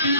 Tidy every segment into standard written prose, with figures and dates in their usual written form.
What's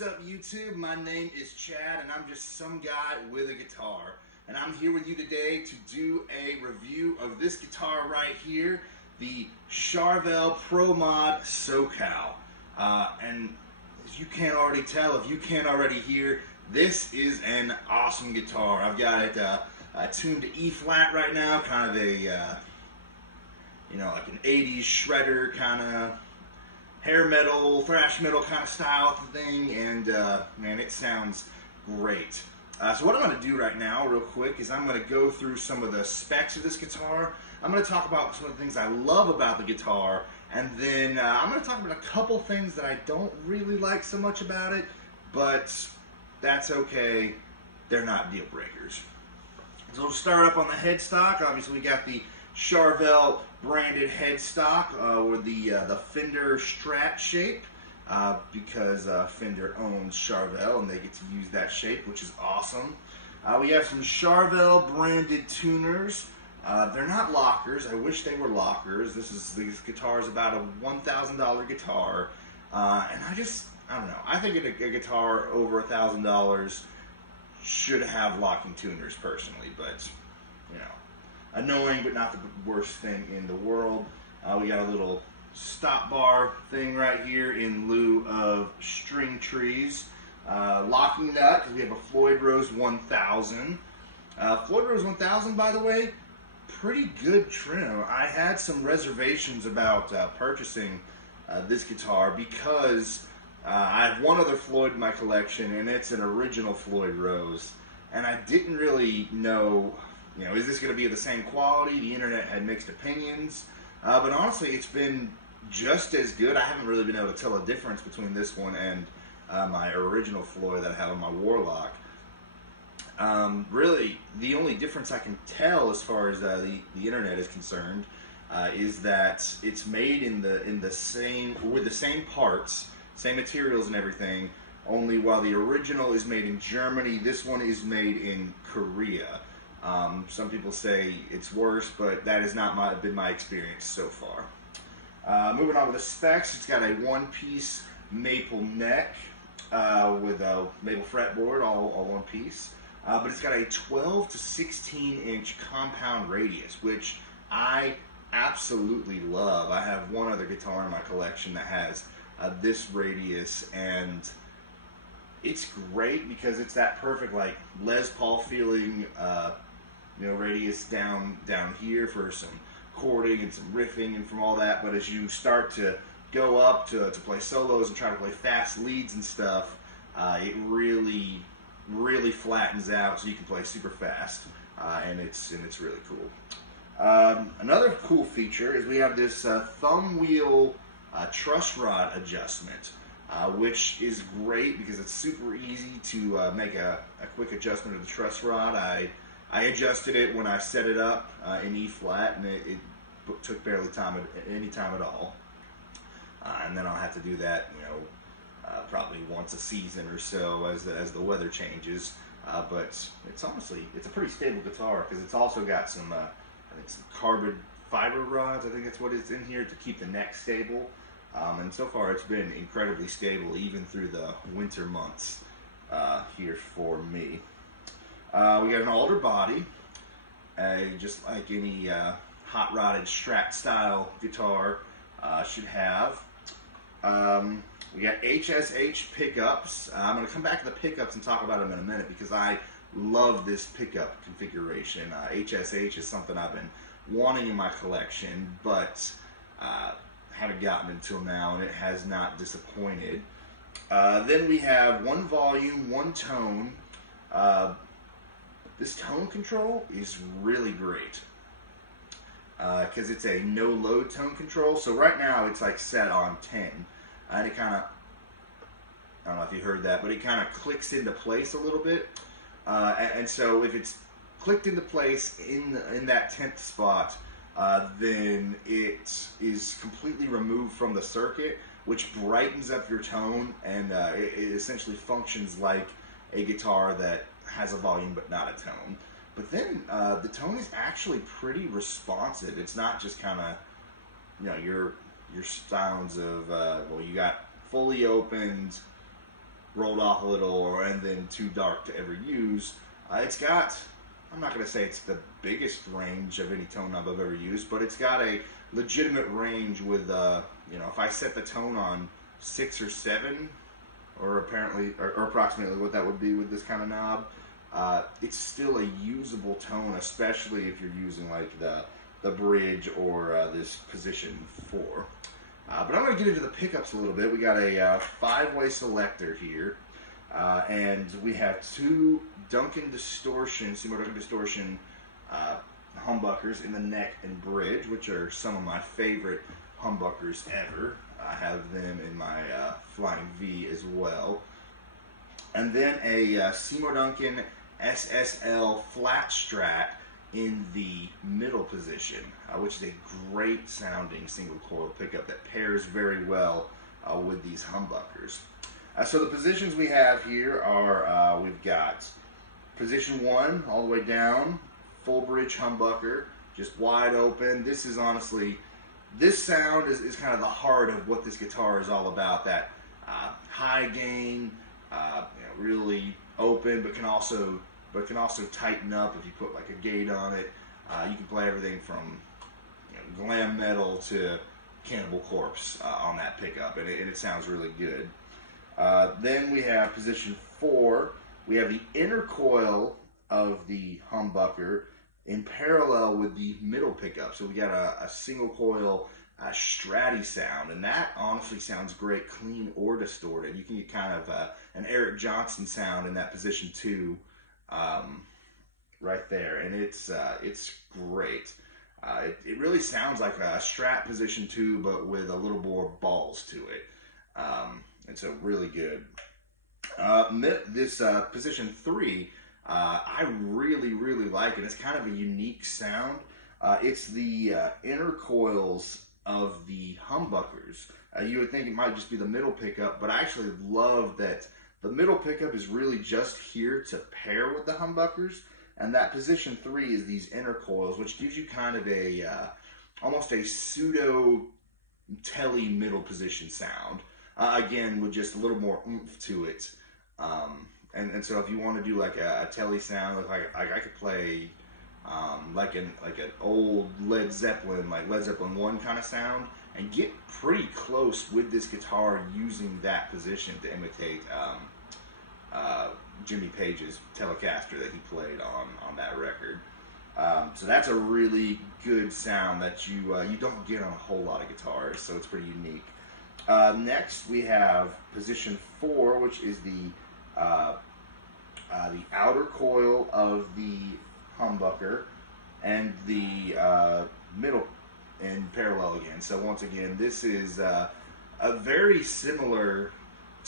up, YouTube? My name is Chad, and I'm just some guy with a guitar. And I'm here with you today to do a review of this guitar right here, the Charvel Pro Mod SoCal. And as you can't already tell, if you can't already hear, this is an awesome guitar. I've got it tuned to E flat right now, kind of a, like an 80s shredder kind of hair metal, thrash metal kind of style thing, and man, it sounds great. So what I'm going to do right now, real quick, is I'm going to go through some of the specs of this guitar. I'm going to talk about some of the things I love about the guitar, and then I'm going to talk about a couple things that I don't really like so much about it, but that's okay. They're not deal breakers. So we'll start up on the headstock. Obviously, we got the Charvel branded headstock with the Fender Strat shape because Fender owns Charvel and they get to use that shape, which is awesome. We have some Charvel branded tuners. They're not lockers. I wish they were lockers. This guitar is about a $1,000 guitar, and I don't know. I think a guitar over $1,000 should have locking tuners personally, but you know. Annoying, but not the worst thing in the world. We got a little stop bar thing right here in lieu of string trees. Locking nut, because we have a Floyd Rose 1000. Floyd Rose 1000, by the way, pretty good trim. I had some reservations about purchasing this guitar because I have one other Floyd in my collection, and it's an original Floyd Rose. And I didn't really know, is this going to be of the same quality? The internet had mixed opinions, but honestly, it's been just as good. I haven't really been able to tell a difference between this one and my original Floyd that I have on my Warlock. Really, the only difference I can tell as far as the internet is concerned is that it's made with the same parts, same materials and everything. Only while the original is made in Germany, this one is made in Korea. Some people say it's worse, but that has not been my experience so far. Moving on to the specs, it's got a one-piece maple neck with a maple fretboard, all one piece. But it's got a 12 to 16 inch compound radius, which I absolutely love. I have one other guitar in my collection that has this radius, and it's great because it's that perfect like Les Paul feeling radius down here for some chording and some riffing and from all that. But as you start to go up to play solos and try to play fast leads and stuff, it really flattens out so you can play super fast, and it's really cool. Another cool feature is we have this thumb wheel truss rod adjustment, which is great because it's super easy to make a quick adjustment of the truss rod. I adjusted it when I set it up in E flat, and it took barely any time at all. And then I'll have to do that, probably once a season or so as the weather changes. But it's a pretty stable guitar because it's also got some carbon fiber rods. I think that's what is in here to keep the neck stable. And so far it's been incredibly stable even through the winter months here for me. We got an alder body, just like any hot rodded Strat style guitar should have. We got HSH pickups. I'm going to come back to the pickups and talk about them in a minute because I love this pickup configuration. HSH is something I've been wanting in my collection, but haven't gotten into them now, and it has not disappointed. Then we have one volume, one tone. This tone control is really great because it's a no load tone control. So right now it's like set on 10, and it kind of, I don't know if you heard that, but it kind of clicks into place a little bit. And so if it's clicked into place in that 10th spot, then it is completely removed from the circuit, which brightens up your tone, and it essentially functions like a guitar that has a volume but not a tone. But then the tone is actually pretty responsive. It's not just kind of, your sounds of, well, you got fully opened, rolled off a little, and then too dark to ever use. It's got, I'm not going to say it's the biggest range of any tone knob I've ever used, but it's got a legitimate range with, if I set the tone on 6 or 7, or approximately what that would be with this kind of knob, it's still a usable tone, especially if you're using like the bridge or this position 4. But I'm going to get into the pickups a little bit. We got a 5-way selector here, and we have 2 Duncan Distortion, Seymour Duncan Distortion humbuckers in the neck and bridge, which are some of my favorite humbuckers ever. I have them in my Flying V as well. And then a Seymour Duncan SSL flat strat in the middle position, which is a great sounding single coil pickup that pairs very well with these humbuckers. So the positions we have here are, we've got position 1 all the way down, full bridge humbucker, just wide open. This is honestly, this sound is kind of the heart of what this guitar is all about. That high gain, really open, but can also tighten up if you put like a gate on it. You can play everything from glam metal to Cannibal Corpse on that pickup, and it sounds really good. Then we have position 4. We have the inner coil of the humbucker in parallel with the middle pickup. So we got a single coil stratty sound, and that honestly sounds great, clean or distorted. You can get kind of an Eric Johnson sound in that position 2 right there, and it's great. It really sounds like a Strat position 2, but with a little more balls to it, and so really good. This position 3, I really like it. It's kind of a unique sound. It's the inner coils of the humbuckers. You would think it might just be the middle pickup, but I actually love that the middle pickup is really just here to pair with the humbuckers, and that position 3 is these inner coils, which gives you kind of a almost a pseudo telly middle position sound. Again, with just a little more oomph to it. And so if you want to do like a telly sound, like I could play like an old Led Zeppelin, like Led Zeppelin 1 kind of sound, and get pretty close with this guitar using that position to imitate Jimmy Page's Telecaster that he played on that record. So that's a really good sound that you don't get on a whole lot of guitars, so it's pretty unique. Next we have position 4, which is the outer coil of the humbucker and the middle in parallel again. So once again, this is a very similar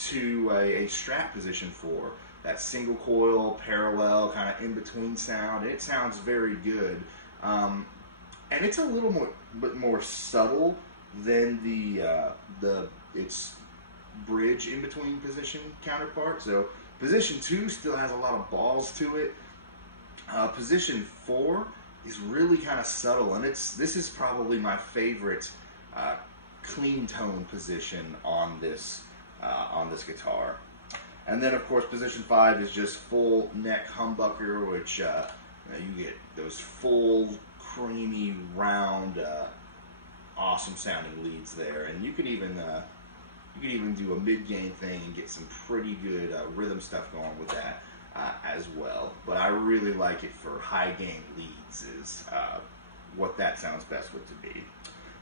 to a Strat position 4. That single coil, parallel, kind of in between sound. It sounds very good, and it's a little bit more subtle than its bridge in between position counterpart. So position 2 still has a lot of balls to it. Position 4 is really kind of subtle, and this is probably my favorite clean tone position on this guitar. And then of course position 5 is just full neck humbucker, which you get those full creamy round awesome sounding leads there, and you can even do a mid gain thing and get some pretty good rhythm stuff going with that as well. But I really like it for high gain leads, is what that sounds best with to be.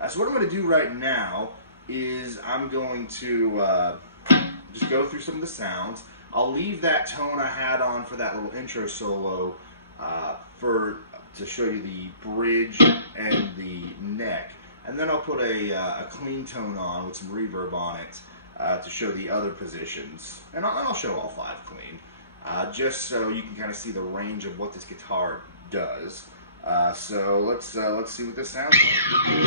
So what I'm going to do right now is I'm going to just go through some of the sounds. I'll leave that tone I had on for that little intro solo to show you the bridge and the neck, and then I'll put a clean tone on with some reverb on it to show the other positions, and I'll show all 5 clean, just so you can kind of see the range of what this guitar does. So let's see what this sounds like.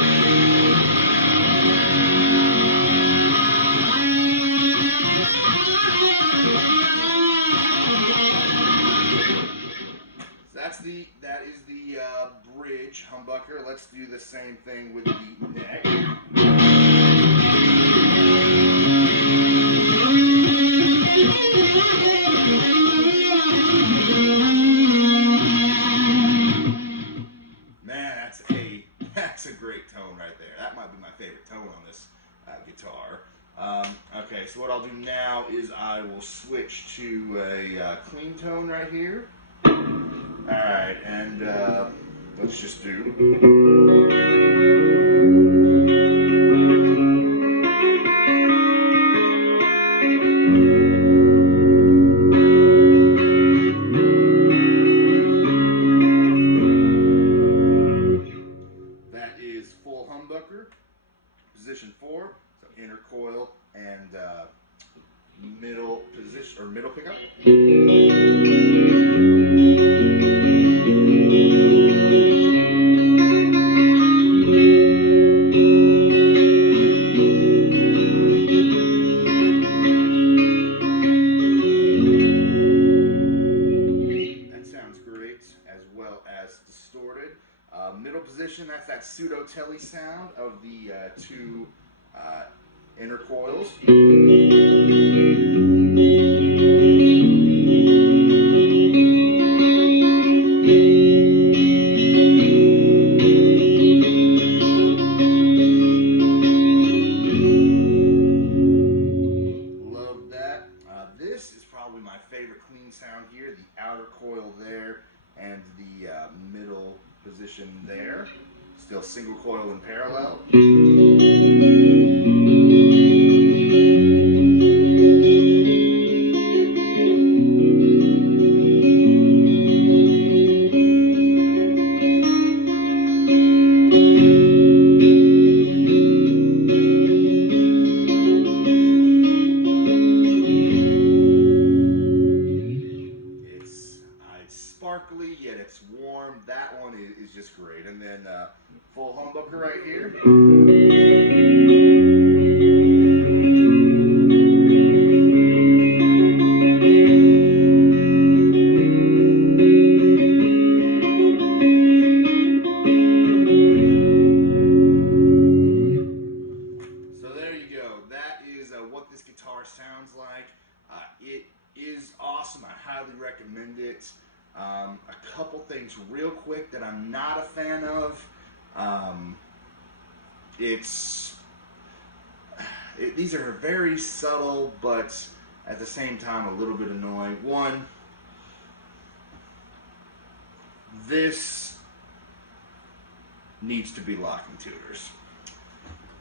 that is the bridge humbucker. Let's do the same thing with the neck. Man, that's a great tone right there. That might be my favorite tone on this guitar. Okay, so what I'll do now is I will switch to a clean tone right here. Alright, and let's just do. That is full humbucker, position 4, so inner coil and middle position or middle pickup. That sounds great, as well as distorted. Middle position, that's that pseudo telly sound of the two inner coils. Love that. This is probably my favorite clean sound here, the outer coil there and the middle position there. Still single coil in parallel. It's sparkly, yet it's warm. That one is just great. And then full humbucker right here. So there you go. That is what this guitar sounds like. It is awesome. I highly recommend it. A couple things real quick that I'm not a fan of. These are very subtle, but at the same time a little bit annoying. One, this needs to be locking tuners.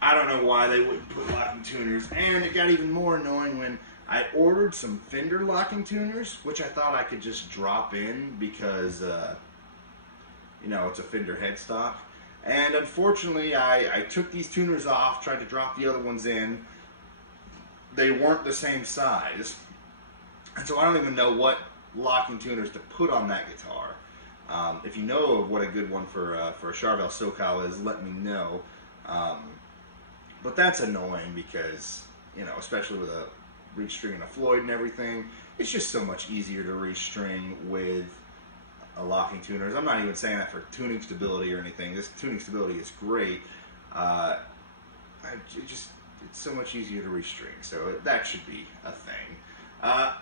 I don't know why they wouldn't put locking tuners, and it got even more annoying when I ordered some Fender locking tuners, which I thought I could just drop in because, you know, it's a Fender headstock. And unfortunately, I took these tuners off, tried to drop the other ones in. They weren't the same size. And so I don't even know what locking tuners to put on that guitar. If you know of what a good one for a Charvel SoCal is, let me know. But that's annoying because, you know, especially with a restring and a Floyd and everything, it's just so much easier to restring with a locking tuners. I'm not even saying that for tuning stability or anything. This tuning stability is great. It's so much easier to restring, so that should be a thing.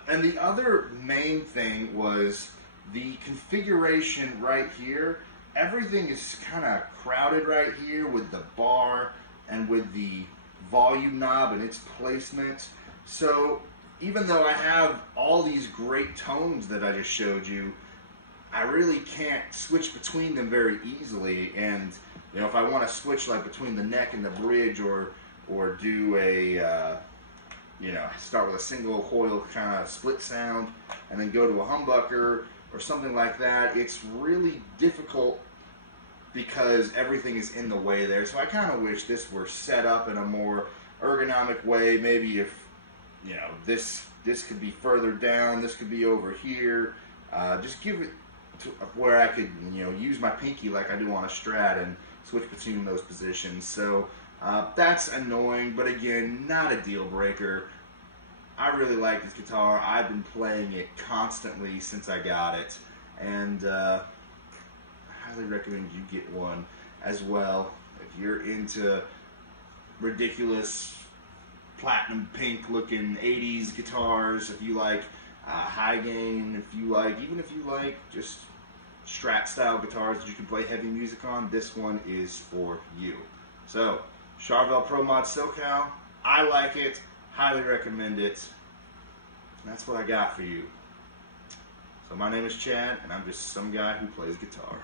And the other main thing was the configuration right here. Everything is kind of crowded right here with the bar and with the volume knob and its placement. So even though I have all these great tones that I just showed you, I really can't switch between them very easily. And you know, if I want to switch like between the neck and the bridge, or do a you know, start with a single coil kind of split sound and then go to a humbucker or something like that, it's really difficult because everything is in the way there. So I kind of wish this were set up in a more ergonomic way. Maybe if, you know, this could be further down, this could be over here. Just give it to where I could, you know, use my pinky like I do on a Strat and switch between those positions. So that's annoying, but again, not a deal breaker. I really like this guitar. I've been playing it constantly since I got it, and highly recommend you get one as well. If you're into ridiculous platinum pink looking 80s guitars, if you like high gain, even if you like just Strat style guitars that you can play heavy music on, this one is for you. So, Charvel Pro Mod SoCal, I like it, highly recommend it. That's what I got for you. So my name is Chad, and I'm just some guy who plays guitar.